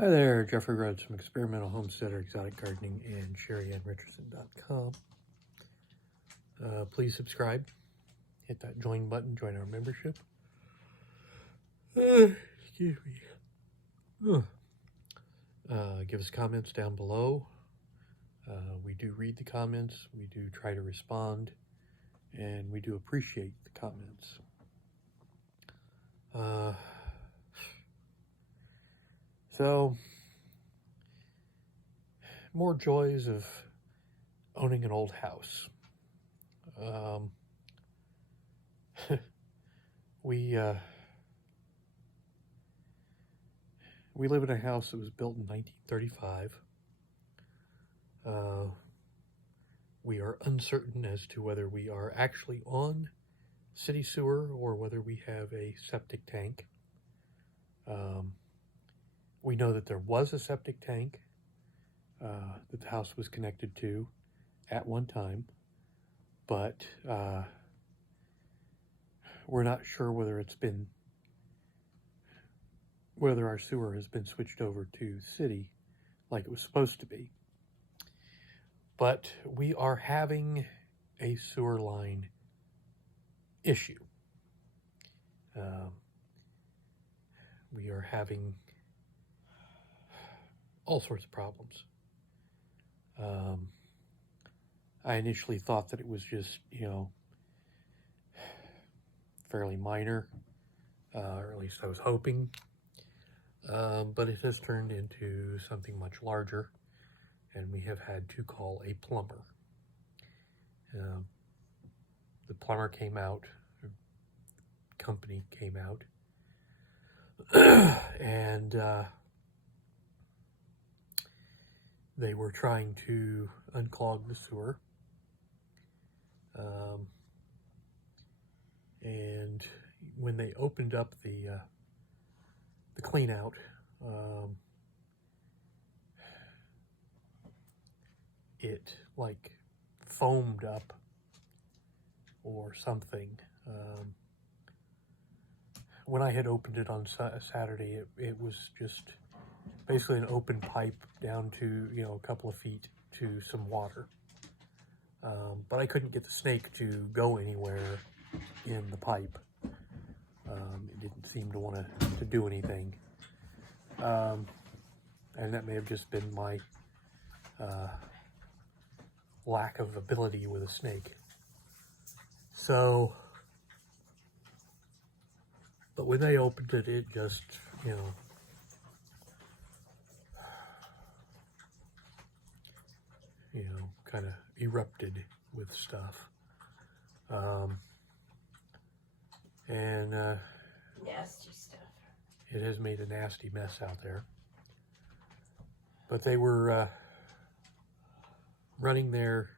Hi there, Jeffrey Rhoades from Experimental Homesteader, Exotic Gardening, and Sheri and Richerson.com. Please subscribe, hit that join button, join our membership. Excuse me. Give us comments down below. We do read the comments, we do try to respond, and we do appreciate the comments. So, more joys of owning an old house. We live in a house that was built in 1935. We are uncertain as to whether we are actually on city sewer or whether we have a septic tank. We know that there was a septic tank that the house was connected to at one time, but we're not sure whether our sewer has been switched over to city like it was supposed to be. But we are having a sewer line issue. We are having all sorts of problems. I initially thought that it was just, fairly minor, or at least I was hoping. But it has turned into something much larger, and we have had to call a plumber. The plumber came out, company came out, and they were trying to unclog the sewer. And when they opened up the clean out, it like foamed up or something. When I had opened it on Saturday, it was just basically an open pipe down to, a couple of feet to some water. But I couldn't get the snake to go anywhere in the pipe. It didn't seem to want to do anything. And that may have just been my lack of ability with a snake. So, but when they opened it, it just, kind of erupted with stuff. And nasty stuff. It has made a nasty mess out there. But they were running their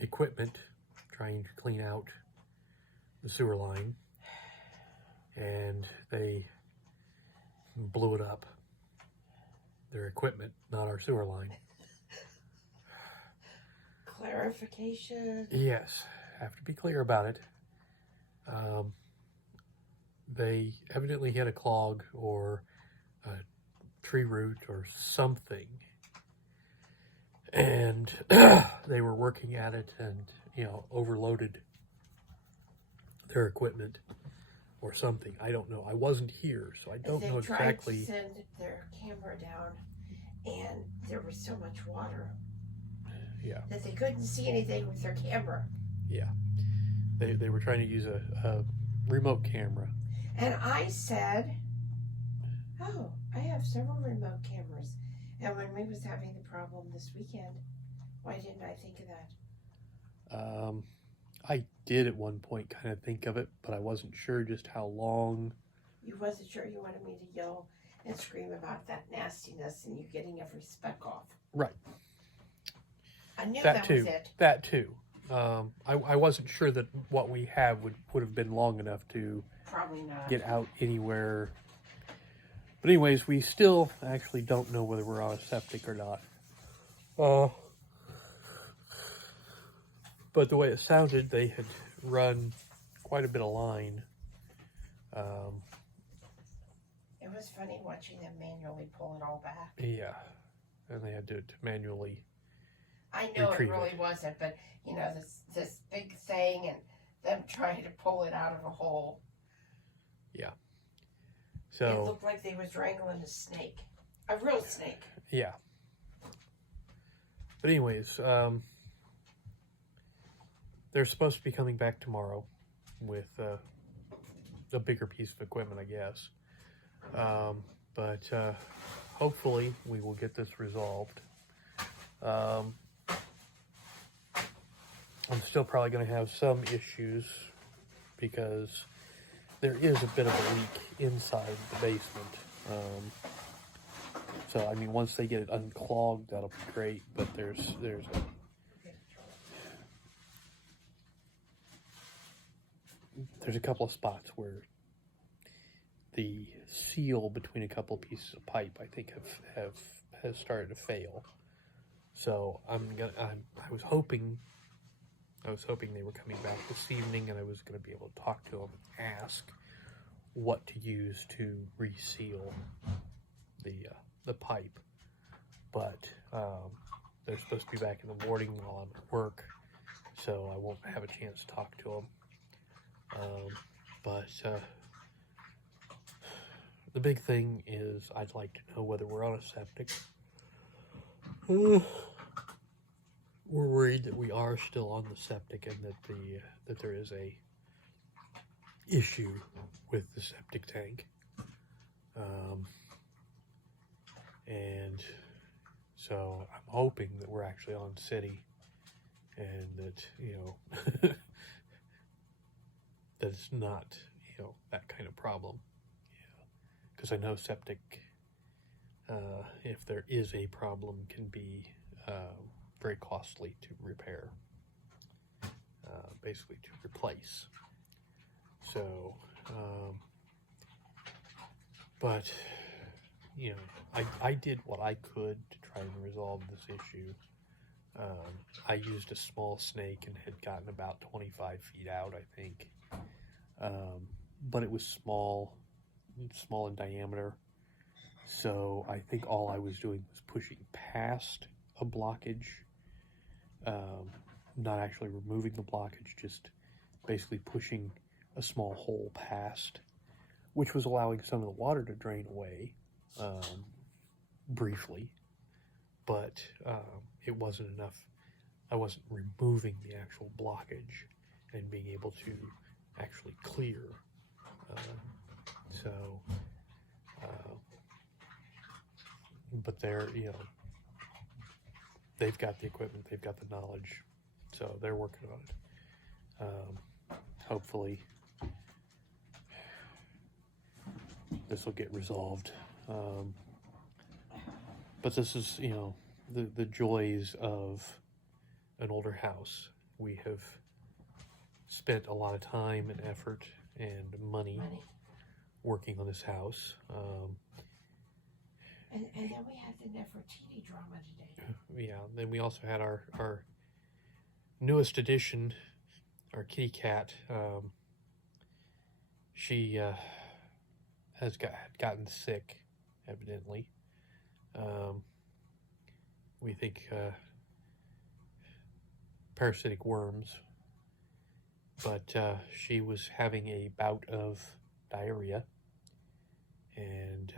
equipment, trying to clean out the sewer line, and they blew it up. Their equipment, not our sewer line. Clarification. Yes, have to be clear about it. They evidently had a clog or a tree root or something, and they were working at it and, overloaded their equipment or something. I don't know. I wasn't here, so I don't know exactly. They tried to send their camera down, and there was so much water. Yeah. That they couldn't see anything with their camera. Yeah. They were trying to use a remote camera. And I said, oh, I have several remote cameras. And when we was having the problem this weekend, why didn't I think of that? I did at one point kind of think of it, but I wasn't sure just how long. You wasn't sure you wanted me to yell and scream about that nastiness and you getting every speck off. Right. I knew that was it. That too. I wasn't sure that what we have would have been long enough to probably not get out anywhere. But anyways, we still actually don't know whether we're on a septic or not. But the way it sounded, they had run quite a bit of line was funny watching them manually pull it all back. Yeah, and they had to manually. I know it retrieve really wasn't, but you know, this big thing and them trying to pull it out of a hole. Yeah. It So looked like they was wrangling a snake, a real snake. yeah. But anyways, they're supposed to be coming back tomorrow with a bigger piece of equipment, I guess. But hopefully we will get this resolved. I'm still probably going to have some issues because there is a bit of a leak inside the basement. So I mean, once they get it unclogged, that'll be great. But there's a couple of spots where the seal between a couple of pieces of pipe, I think, has started to fail. So I was hoping they were coming back this evening, and I was going to be able to talk to them and ask what to use to reseal the pipe. But they're supposed to be back in the morning while I'm at work, so I won't have a chance to talk to them. But the big thing is I'd like to know whether we're on a septic. We're worried that we are still on the septic and that there is a issue with the septic tank. And so I'm hoping that we're actually on city and that, that it's not, that kind of problem. Because I know septic, if there is a problem, can be very costly to repair, basically to replace. So, but, I did what I could to try and resolve this issue. I used a small snake and had gotten about 25 feet out, I think. But it was small in diameter. So I think all I was doing was pushing past a blockage, not actually removing the blockage, just basically pushing a small hole past, which was allowing some of the water to drain away, briefly, but it wasn't enough. I wasn't removing the actual blockage and being able to actually clear. But they've got the equipment, they've got the knowledge, so they're working on it. Hopefully this will get resolved. But this is, the joys of an older house. We have spent a lot of time and effort and money working on this house. And then we had the Nefertiti drama today. Yeah, then we also had our newest addition, our kitty cat. She has gotten sick, evidently. We think parasitic worms, but she was having a bout of diarrhea, and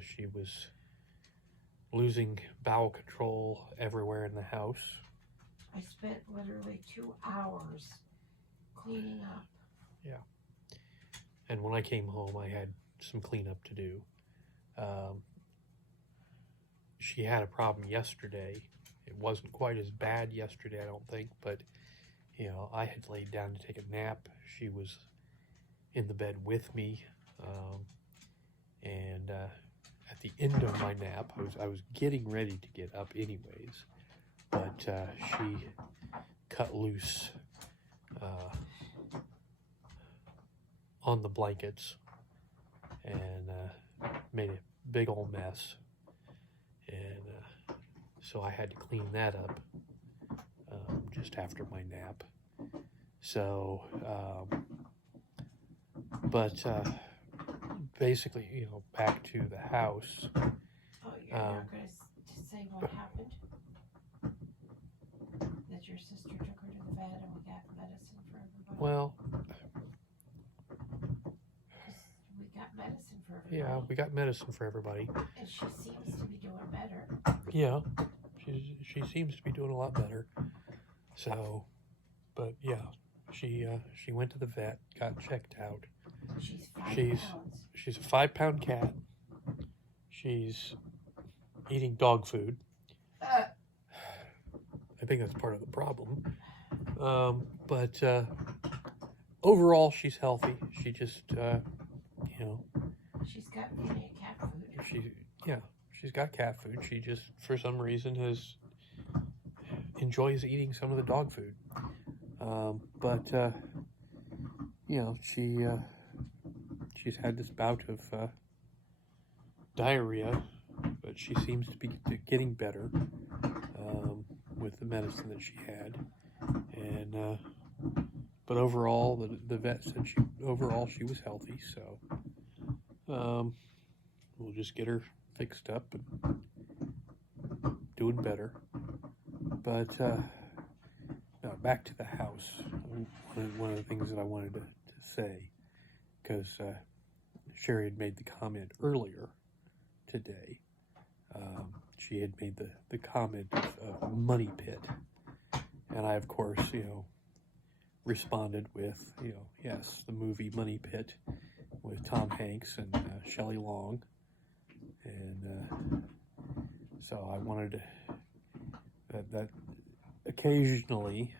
she was losing bowel control everywhere in the house. I spent literally 2 hours cleaning up. Yeah. And when I came home, I had some cleanup to do. She had a problem yesterday. It wasn't quite as bad yesterday, I don't think, but, I had laid down to take a nap. She was in the bed with me, and at the end of my nap, I was getting ready to get up anyways, but she cut loose on the blankets and made a big old mess, and so I had to clean that up just after my nap. So, but basically, back to the house. Oh, you're not going to say what happened? That your sister took her to the vet and we got medicine for everybody? Well, 'cause we got medicine for everybody. yeah, we got medicine for everybody. And she seems to be doing better. Yeah, she seems to be doing a lot better. So, but yeah, she went to the vet, got checked out. She's 5 pounds. She's a 5-pound cat. She's eating dog food. I think that's part of the problem. But overall, she's healthy. She just, She's got plenty of cat food. She's got cat food. She just, for some reason, enjoys eating some of the dog food. She's had this bout of diarrhea, but she seems to be getting better with the medicine that she had. And but overall, the vet said she was healthy. So we'll just get her fixed up and doing better. But now back to the house. One of the things that I wanted to say, because Sheri had made the comment earlier today. She had made the comment of money pit, and I, of course, responded with, yes, the movie Money Pit with Tom Hanks and Shelley Long, and so I wanted that occasionally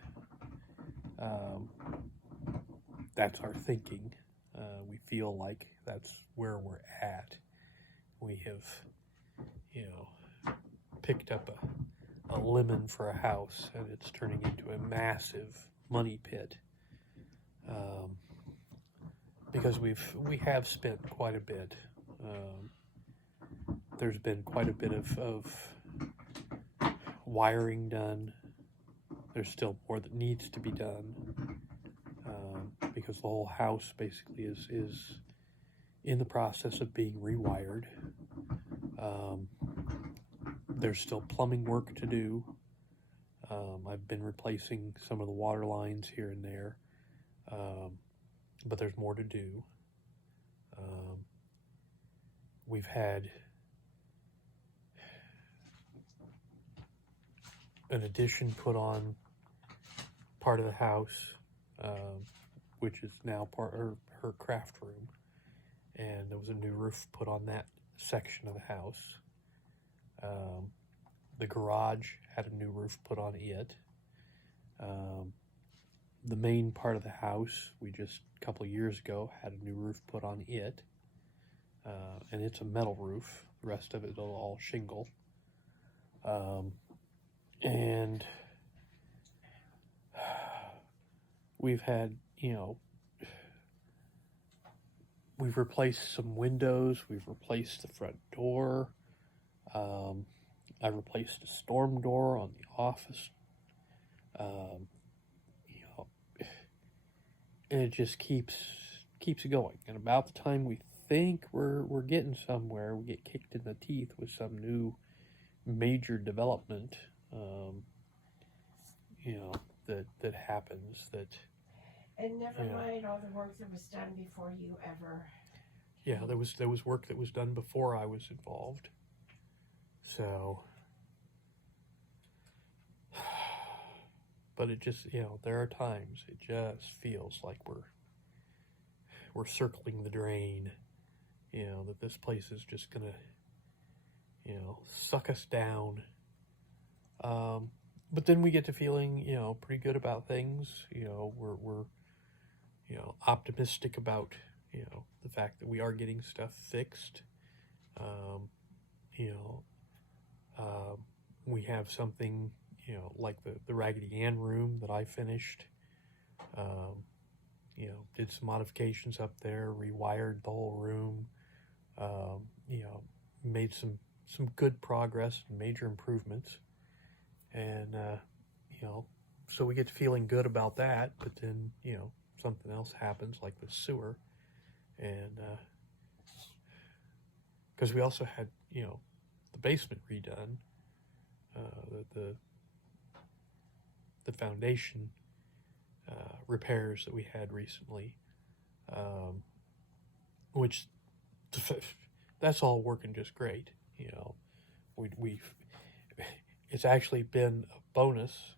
that's our thinking. We feel like that's where we're at. We have, picked up a lemon for a house, and it's turning into a massive money pit. Because we have spent quite a bit. There's been quite a bit of wiring done. There's still more that needs to be done, because the whole house basically is in the process of being rewired. There's still plumbing work to do. I've been replacing some of the water lines here and there, but there's more to do. We've had an addition put on part of the house, which is now part of her craft room, and there was a new roof put on that section of the house. The garage had a new roof put on it. The main part of the house, we just a couple of years ago had a new roof put on it, and it's a metal roof. The rest of it is all shingle. And we've had, we've replaced some windows. We've replaced the front door. I replaced a storm door on the office. And it just keeps going. And about the time we think we're getting somewhere, we get kicked in the teeth with some new major development, that happens. And never mind all the work that was done before you ever. Yeah, there was work that was done before I was involved. So, but it just, there are times it just feels like we're circling the drain, that this place is just gonna, suck us down. But then we get to feeling, pretty good about things. We're optimistic about, the fact that we are getting stuff fixed. We have something, like the Raggedy Ann room that I finished. Did some modifications up there, rewired the whole room, made some good progress and major improvements. And, so we get to feeling good about that, but then, something else happens like the sewer, and because we also had, you know, the basement redone, the foundation repairs that we had recently, which that's all working just great. You know, we've it's actually been a bonus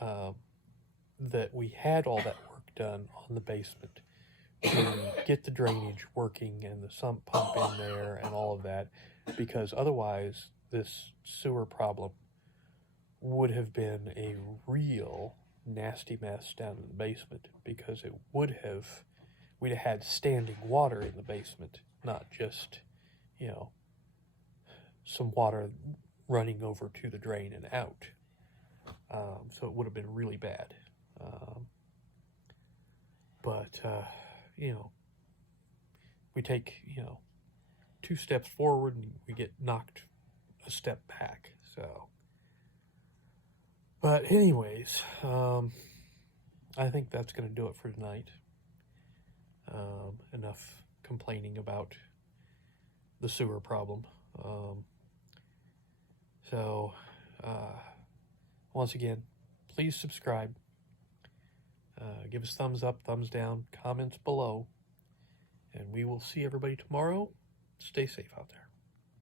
that we had all that work done on the basement to get the drainage working and the sump pump in there and all of that, because otherwise this sewer problem would have been a real nasty mess down in the basement, because we'd have had standing water in the basement, not just, you know, some water running over to the drain and out. So it would have been really bad. But you know, we take, you know, 2 steps forward and we get knocked a step back. So, but anyways, I think that's going to do it for tonight. Enough complaining about the sewer problem. So, once again, please subscribe. Give us thumbs up, thumbs down, comments below. And we will see everybody tomorrow. Stay safe out there.